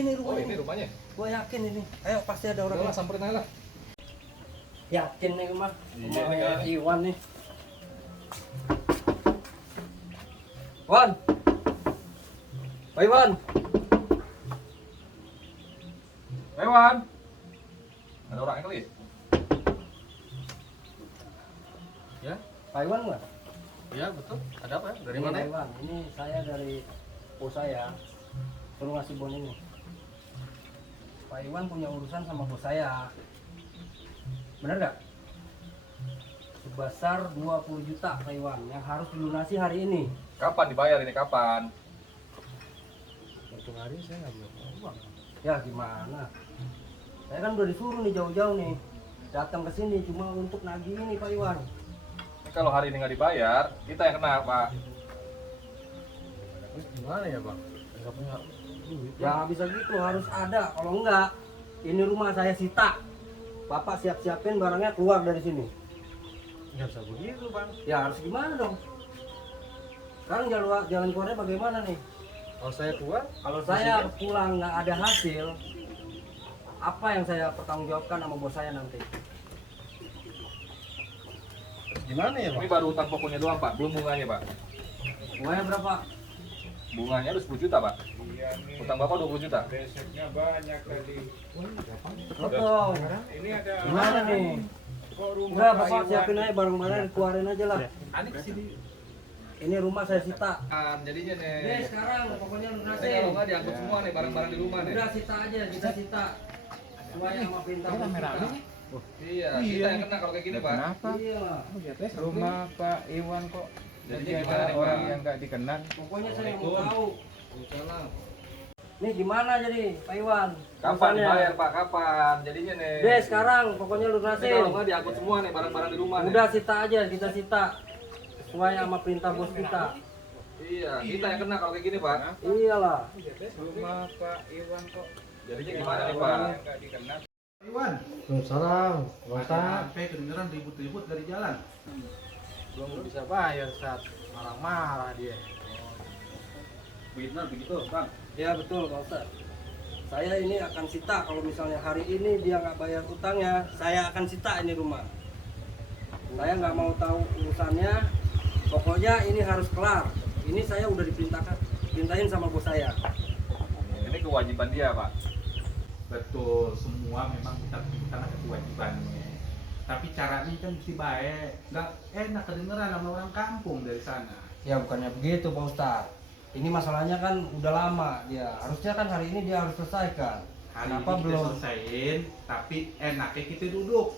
ini rumahnya. Oh, ini rumahnya? Gue yakin ini. Ayo pasti ada orang. Udah lah, samperin aja lah. Yakin nih mah. Iya, nih, Rumahnya Iwan nih. Wan. Pak Iwan. Hewan. Ada orang kali? Ya, Pak Iwan nggak? ya betul. Ada apa? Dari Ini mana? Pak Iwan. Ini saya dari bos saya. Suruh ngasih bon ini. Pak Iwan punya urusan sama bos saya. Bener nggak? Sebesar 20 juta Pak Iwan yang harus dilunasi hari ini. Kapan dibayar ini? Kapan? Untuk hari saya nggak punya uang. Ya gimana? Saya kan udah disuruh nih jauh-jauh nih datang ke sini cuma untuk nagih ini Pak Iwan. Ini kalau hari ini nggak dibayar, kita yang kena, Pak. Terus gimana ya bang? Nggak punya duit. Ya bisa gitu harus ada. Kalau enggak ini rumah saya sita. Bapak siap-siapin barangnya keluar dari sini. Nggak bisa begitu bang. Ya harus gimana dong? Sekarang jalan keluarnya bagaimana nih? Kalau saya keluar, Kalau saya pulang nggak ada hasil, apa yang saya pertanggungjawabkan sama bos saya nanti? gimana ya bang? Ini baru utang pokoknya doang, Pak. Belum bunganya, Pak. Bunganya berapa? Bunganya udah 10 juta, Pak. Utang Bapak 20 juta. Besoknya banyak tadi. Betul. Ini ada Gimana nih? kok rumah Enggak, Pak Bapak Iwan? siapin aja barang-barang, keluarin aja lah. Anik sini. Ini rumah saya sita. Jadinya nih. Deh, sekarang pokoknya Ini lunasin. kalau nggak diangkut semua nih barang-barang di rumah nih. Udah sita aja, kita sita. Semuanya sama perintah bos kita. Iya, kita yang kena kalau kayak gini, Pak. Kenapa? Iya lah. Rumah Pak Iwan kok Jadi jadi gimana ada nih, orang Pak? yang nggak dikenal? Pokoknya saya mau tahu. Nih gimana jadi Pak Iwan? Kapan Urusannya. dibayar, Pak? Kapan? Jadinya nih. Deh, sekarang pokoknya Ini lunasin. kalau nggak diangkut semua nih barang-barang di rumah nih. Udah sita aja, kita sita. Sesuai sama perintah bos kita. Iya, kita yang kena kalau kayak gini, Pak. Iyalah. Rumah Pak Iwan kok Jadinya gimana nih, orang Pak? yang nggak dikenal? Iwan, Waalaikumsalam. sampai kedengeran ribut-ribut dari jalan. Belum bisa bayar saat marah-marah dia. Benar begitu, Bang. Ya betul Pak Ustaz. Saya ini akan sita kalau misalnya hari ini dia nggak bayar utangnya, saya akan sita ini rumah. Saya nggak mau tahu urusannya. Pokoknya ini harus kelar. Ini saya udah diperintahkan sama bos saya. Ini kewajiban dia, Pak. Betul, semua memang kita ada kewajibannya. Tapi caranya kan mesti baik. Nggak enak kedengeran sama orang kampung dari sana. Ya bukannya begitu Pak Ustaz. Ini masalahnya kan udah lama dia. Harusnya kan hari ini dia harus selesaikan. Hari Kenapa ini kita belum? selesaiin, tapi enaknya kita duduk.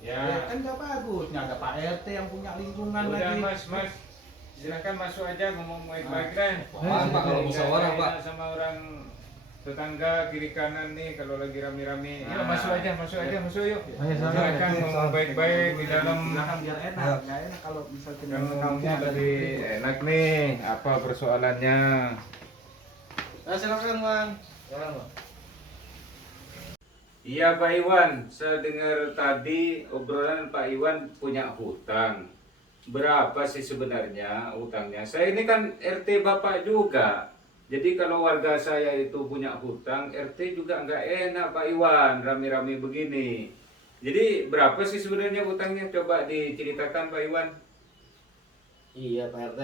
Ya kan nggak bagus. Nggak ada Pak RT yang punya lingkungan Udah lagi. mas, silakan masuk aja ngomong baik-baik deh. Apaan, Pak, kalau musyawarah, Pak? Sama orang tetangga kiri kanan nih kalau lagi rame-rame. Yuk Nah. masuk aja, masuk yuk. Ayo, Silakan ngomong baik-baik di dalam. Belakang biar Ya. enak. Nggak enak kalau misalnya Kan ngomongnya lebih enak nih. Apa persoalannya? Silakan bang. Iya Pak Iwan, saya dengar tadi obrolan Pak Iwan punya hutang. Berapa sih sebenarnya hutangnya? Saya ini kan RT Bapak juga. Jadi kalau warga saya itu punya hutang, RT juga nggak enak Pak Iwan, rame-rame begini. Jadi berapa sih sebenarnya hutangnya? Coba diceritakan Pak Iwan. Iya Pak RT,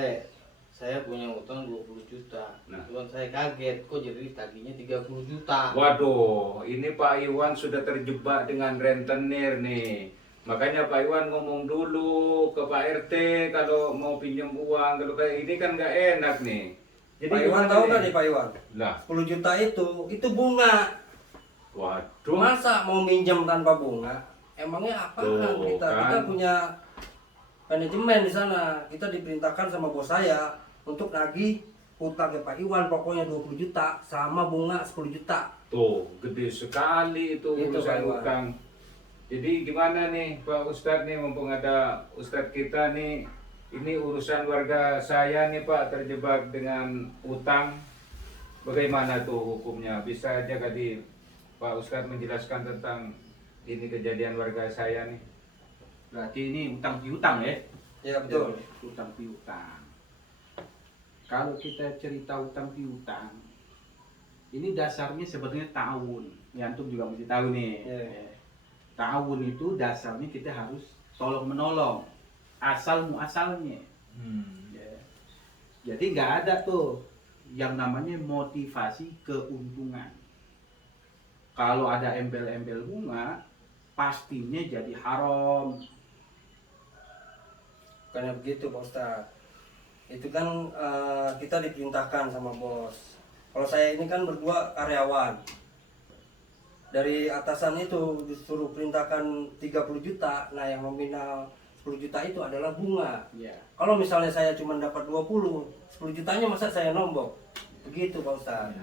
saya punya utang 20 juta. Nah. Cuman saya kaget kok jadi ditagihnya 30 juta. Waduh, ini Pak Iwan sudah terjebak dengan rentenir nih. Makanya Pak Iwan ngomong dulu ke Pak RT kalau mau pinjam uang. Kalau kayak ini kan nggak enak nih. Jadi Pak Iwan gimana tahu nggak nih Pak Iwan? Lah, 10 juta itu bunga. waduh. Masa mau minjem tanpa bunga? Emangnya apa Tuh, kita? kan. Kita punya manajemen di sana. Kita diperintahkan sama bos saya untuk nagih hutang ke Pak Iwan pokoknya 20 juta sama bunga 10 juta. Tuh, gede sekali itu Itu, Pak urusan Iwan. utang. Jadi gimana nih Pak Ustadz nih, mumpung ada Ustadz kita nih. Ini urusan warga saya nih Pak, terjebak dengan utang. Bagaimana tuh hukumnya? Bisa aja kali Pak Ustadz menjelaskan tentang ini kejadian warga saya nih. Berarti ini utang piutang ya? Ya betul. Utang piutang. Kalau kita cerita utang piutang, ini dasarnya sebenarnya ta'awun. Ya, antum juga mesti tahu nih. Iya. Ta'awun itu dasarnya kita harus tolong menolong. Asal muasalnya. Ya. Jadi nggak ada tuh yang namanya motivasi keuntungan. Kalau ada embel-embel bunga, pastinya jadi haram. Karena begitu Pak Ustadz. Itu kan kita diperintahkan sama bos. Kalau saya ini kan berdua karyawan. Dari atasan itu disuruh perintahkan 30 juta. Nah yang nominal 10 juta itu adalah bunga. Ya. Kalau misalnya saya cuma dapat 20, 10 jutanya masa saya nombok. Begitu Pak Ustadz.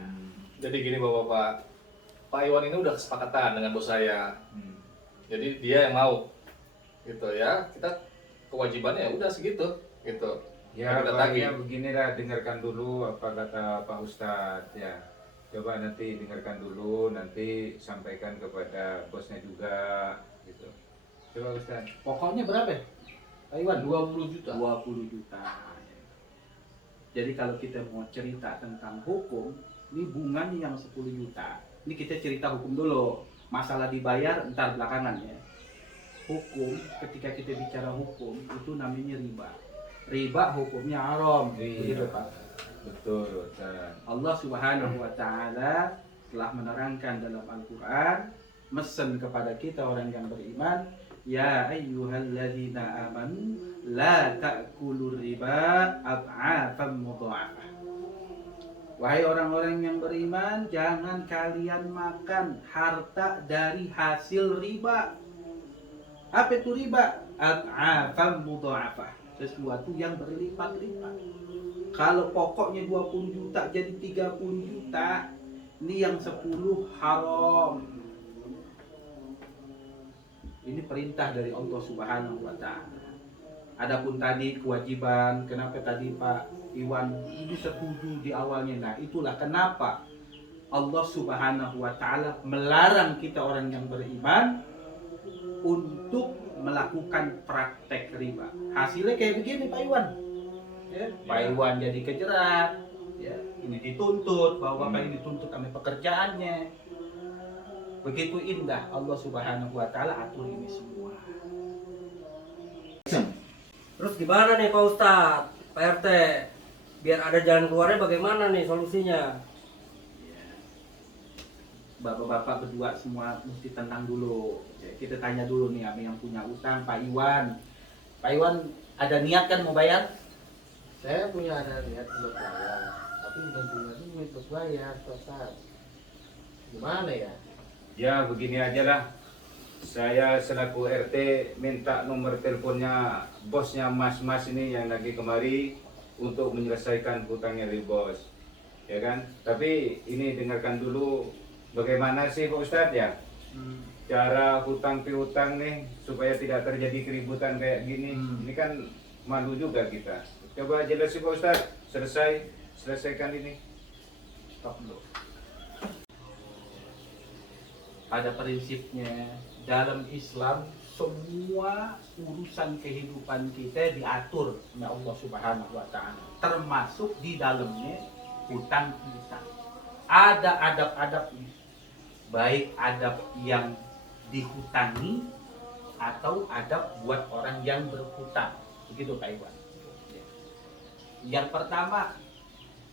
Jadi gini Bapak-bapak, Pak Iwan ini udah kesepakatan dengan bos saya. Jadi dia yang mau, gitu ya. Kita kewajibannya ya udah segitu, gitu. Ya, Kita Pak, tagih. ya beginilah, dengarkan dulu apa kata Pak Ustadz ya. Coba nanti dengarkan dulu, nanti sampaikan kepada bosnya juga, gitu. Coba Ustadz. Pokoknya berapa? Pak Iwan? 20 juta. 20 juta. Jadi kalau kita mau cerita tentang hukum, ini bunganya yang 10 juta. Ini kita cerita hukum dulu. Masalah dibayar entar belakangan ya. Hukum, ketika kita bicara hukum, itu namanya riba. Riba hukumnya haram. Begitu Pak. Betul, Ustadz. Allah Subhanahu wa taala telah menerangkan dalam Al-Qur'an, mesen kepada kita orang yang beriman, ya ayyuhalladzina amanu la ta'kulur riba ad'afan mudha'afah. Wahai orang-orang yang beriman, jangan kalian makan harta dari hasil riba. Apa itu riba? Ad'afan mudha'afah. Sesuatu yang berlipat-lipat. Kalau pokoknya 20 juta jadi 30 juta, ini yang 10 haram. Ini perintah dari Allah Subhanahu wa taala. Adapun tadi kewajiban, kenapa tadi Pak Iwan ini setuju di awalnya. Nah, itulah kenapa Allah Subhanahu wa taala melarang kita orang yang beriman untuk melakukan praktek riba. Hasilnya kayak begini Pak Iwan. Ya, Pak Iwan jadi kejerat. Ya, ini dituntut bahwa Bapak ini dituntut sama pekerjaannya. Begitu indah Allah Subhanahu wa taala atur ini semua. Terus gimana nih Pak Ustadz, Pak RT? Biar ada jalan keluarnya bagaimana nih solusinya? Bapak-bapak berdua semua mesti tenang dulu. Ya, kita tanya dulu nih apa yang punya utang, Pak Iwan. Pak Iwan ada niat kan mau bayar? Saya punya ada niat buat bayar, tapi bukan punya duit buat bayar, Ustaz. Gimana ya? Ya begini aja lah. Saya selaku RT minta nomor teleponnya bosnya mas-mas ini yang lagi kemari untuk menyelesaikan hutangnya dari bos. Ya kan? Tapi ini dengarkan dulu bagaimana sih Pak Ustadz ya? Cara hutang piutang nih supaya tidak terjadi keributan kayak gini. Ini kan malu juga kita. Coba jelasin Pak Ustadz, selesaikan ini. Stop dulu. Pada prinsipnya dalam Islam semua urusan kehidupan kita diatur oleh Allah Subhanahu wa taala, termasuk di dalamnya hutang piutang. Ada adab-adabnya. Baik adab yang dihutangi atau adab buat orang yang berhutang. Begitu Pak Iwan. Yang pertama,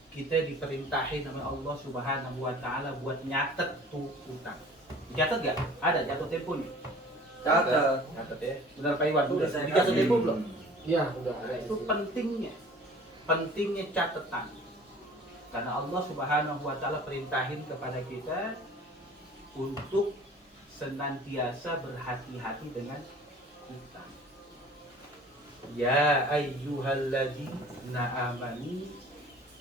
kita diperintahin oleh Allah Subhanahu wa taala buat nyatet tuh hutang. Dicatat gak? Ada jatuh tempo nih. Catat. Catat ya. Benar Pak Iwan? Udah saya Dikasih kasih. tempo belum? Iya, udah ada Itu pentingnya catatan. Karena Allah Subhanahu wa taala perintahin kepada kita untuk senantiasa berhati-hati dengan hutang. Ya ayyuhalladzina amanu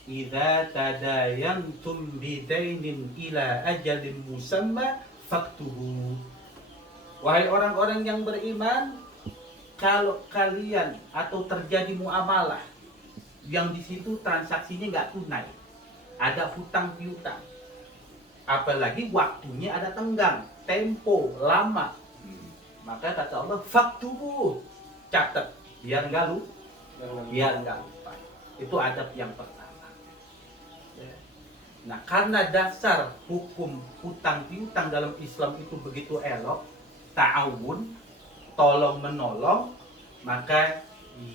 idza tadayantum bidainin ila ajalin musamma faktubu. Wahai orang-orang yang beriman, kalau kalian atau terjadi muamalah yang di situ transaksinya nggak tunai, ada hutang piutang, apalagi waktunya ada tenggang, tempo lama, maka kata Allah faktubu, catat biar nggak lupa. Itu adab yang pertama. Ya. Nah, karena dasar hukum hutang piutang dalam Islam itu begitu elok, ta'awun, tolong menolong, maka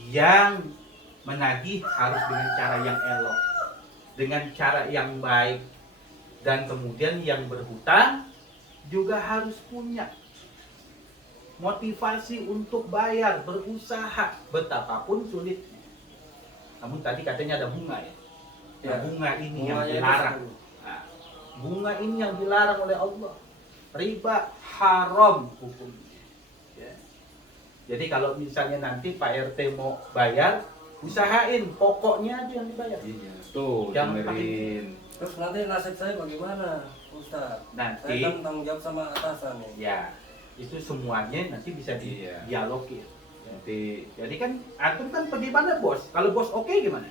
yang menagih harus dengan cara yang elok, dengan cara yang baik, dan kemudian yang berhutang juga harus punya motivasi untuk bayar, berusaha betapapun sulitnya. Namun tadi katanya ada bunga ya. Nah, Ya, bunga ini yang bunganya itu dilarang. 10. Nah, bunga ini yang dilarang oleh Allah. Riba haram hukumnya. Ya. Jadi kalau misalnya nanti Pak RT mau bayar, usahain pokoknya aja yang dibayar. Iya, tuh Yang dengerin. Terus nanti nasib saya bagaimana, Ustaz? Nanti, Saya kan tanggung jawab sama atasan nih. ya itu semuanya nanti bisa Iya. didialogin. Nanti Jadi kan antum kan bagaimana bos? Kalau bos oke gimana?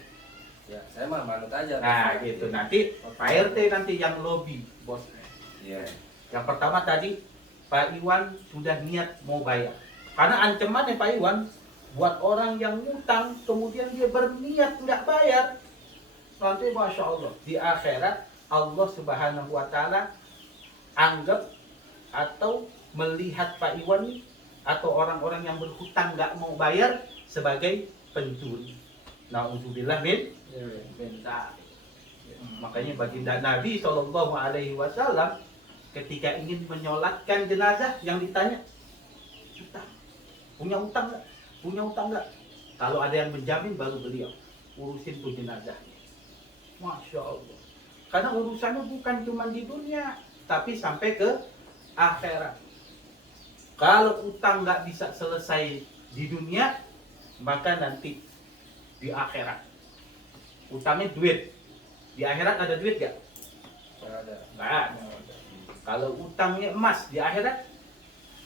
Ya, saya mah manut aja. Nah gitu, nanti Pak RT nanti yang lobby bosnya. ya. Yang pertama tadi Pak Iwan sudah niat mau bayar. Karena ancamannya Pak Iwan buat orang yang ngutang kemudian dia berniat nggak bayar, nanti masya Allah di akhirat Allah Subhanahu Wa Taala anggap atau melihat Pak Iwan atau orang-orang yang berhutang nggak mau bayar sebagai pencuri. Nauzubillah min dzalik. Makanya baginda Nabi Shallallahu Alaihi Wasallam ketika ingin menyolatkan jenazah yang ditanya, utang, punya utang nggak? Punya utang nggak? Kalau ada yang menjamin baru beliau urusin tuh jenazahnya. Masya Allah. Karena urusannya bukan cuma di dunia, tapi sampai ke akhirat. Kalau utang nggak bisa selesai di dunia, maka nanti di akhirat. Utangnya duit. Di akhirat ada duit nggak? Nggak ada. Nggak ada. Kalau utangnya emas di akhirat,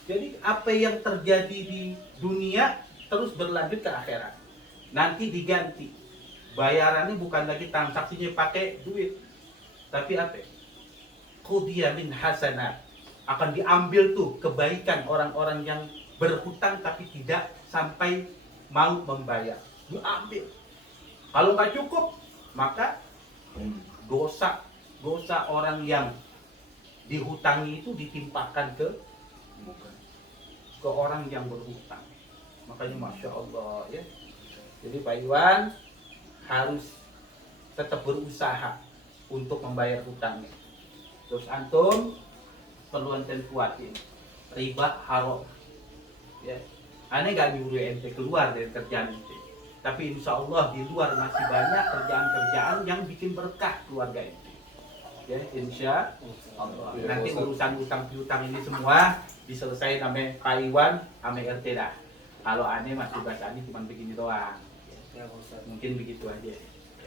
jadi apa yang terjadi di dunia terus berlanjut ke akhirat. Nanti diganti. Bayarannya bukan lagi transaksinya pakai duit, tapi apa? Qudhiya min hasanat. Akan diambil tuh kebaikan orang-orang yang berhutang tapi tidak sampai mau membayar. Diambil. Kalau nggak cukup, maka dosa orang yang dihutangi itu ditimpakan ke orang yang berhutang. Makanya masya Allah ya. Jadi Pak Iwan harus tetap berusaha untuk membayar hutangnya. Terus antum perlu enten kuatin riba haram. Ya, aneh gak nyuruh ente keluar dari kerjaan ente. Tapi insya Allah di luar masih banyak kerjaan-kerjaan yang bikin berkah keluarga ente. Ya, insya Allah. Nanti urusan utang piutang ini semua diselesaikan sama Pak Iwan, sama RT dah. Kalau aneh masih tugas aneh cuma begini doang. Ya, Ustaz. Mungkin begitu aja.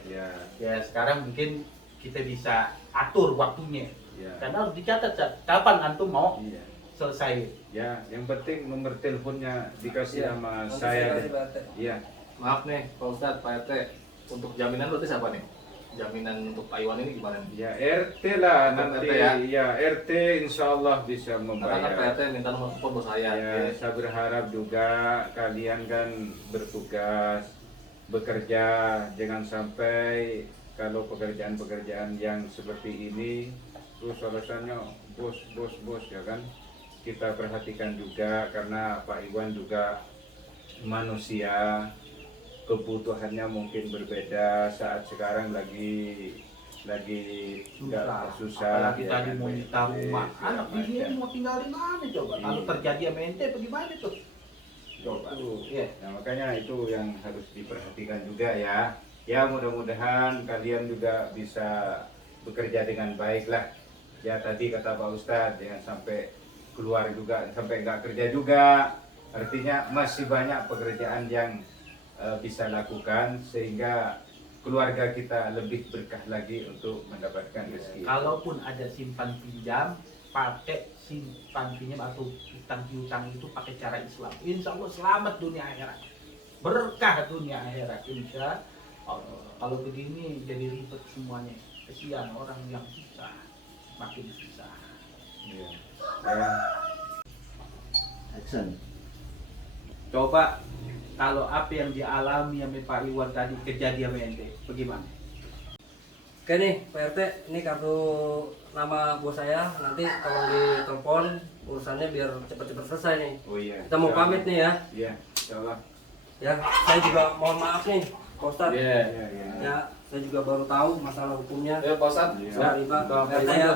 Ya, Ya sekarang mungkin kita bisa atur waktunya. ya. Karena harus dicatat kapan antum mau Iya. selesai. Ya, yang penting nomor teleponnya dikasih Iya, sama nanti saya. kasih deh. Pak RT. Iya. Maaf nih Pak Ustadz, Pak RT, untuk jaminan berarti siapa nih? Jaminan untuk Pak Iwan ini gimana nih? Ya RT lah Untuk nanti RT ya? ya RT insya Allah bisa Karena kan Pak membayar. RT minta nomor telepon buat saya. Ya, Ya. saya berharap juga kalian kan bertugas, bekerja, jangan sampai kalau pekerjaan-pekerjaan yang seperti ini terus alasannya bos ya kan. Kita perhatikan juga karena Pak Iwan juga manusia, kebutuhannya mungkin berbeda saat sekarang lagi nggak susah Apalagi ya tadi kan, mau minta rumah. segala Anak di sini macam. mau tinggal di mana coba? Kalau Iya. terjadi sama ente bagaimana tuh? Coba. Itu. Iya. Nah, makanya itu yang harus diperhatikan juga ya. Ya mudah-mudahan kalian juga bisa bekerja dengan baik lah. Ya tadi kata Pak Ustadz jangan sampai keluar juga, sampai nggak kerja juga. Artinya masih banyak pekerjaan yang bisa lakukan sehingga keluarga kita lebih berkah lagi untuk mendapatkan rezeki. Kalaupun ada simpan pinjam, pakai simpan pinjam atau utang piutang itu pakai cara Islam. Insya Allah selamat dunia akhirat. Berkah dunia akhirat insya Allah. Kalau begini jadi ribet semuanya. Kesian orang yang susah, makin susah. Ya. Ya. Action. Coba kalau apa yang dialami sama Pak Iwan tadi kejadian sama ente, bagaimana? Oke nih Pak RT, ini kartu nama bos saya. Nanti tolong ditelepon urusannya biar cepat-cepat selesai nih. Oh iya. Kita mau pamit nih ya. Iya, insyaallah. Ya, saya juga mohon maaf nih, Pak Ustadz. Iya. Iya, iya. Ya, saya juga baru tahu masalah hukumnya. Ya Pak Ustadz. Iya. Saya riba. Doa Pak Saya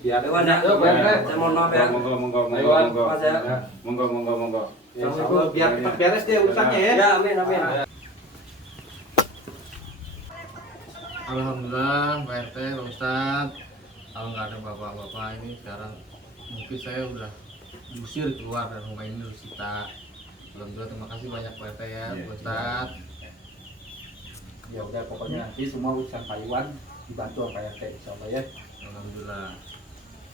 Biar Dewan ya. Yuk, Pak RT. Saya mohon maaf ya. Monggo, monggo, Ayo, monggo, monggo. Mas ya. Monggo, monggo, monggo. Ya, insya Allah biar cepat beres deh urusannya ya. Ya, amin amin. Alhamdulillah Pak RT, Pak Ustadz. Kalau nggak ada bapak-bapak ini sekarang mungkin saya udah diusir keluar dari rumah ini disita. Alhamdulillah, terima kasih banyak Pak RT ya, Iya. Pak Ustadz. Ya udah pokoknya nanti semua urusan Pak Iwan dibantu sama Pak RT insya Allah ya. Alhamdulillah.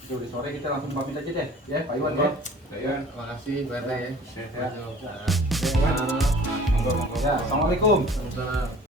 Jadi udah sore kita langsung pamit aja deh ya Pak Iwan ya. Ayo. Terima kasih Pak RT ya. Sehat. Terima kasih, Pak Ya, Ustadz. Monggo, monggo. Ya, assalamualaikum. Waalaikumsalam.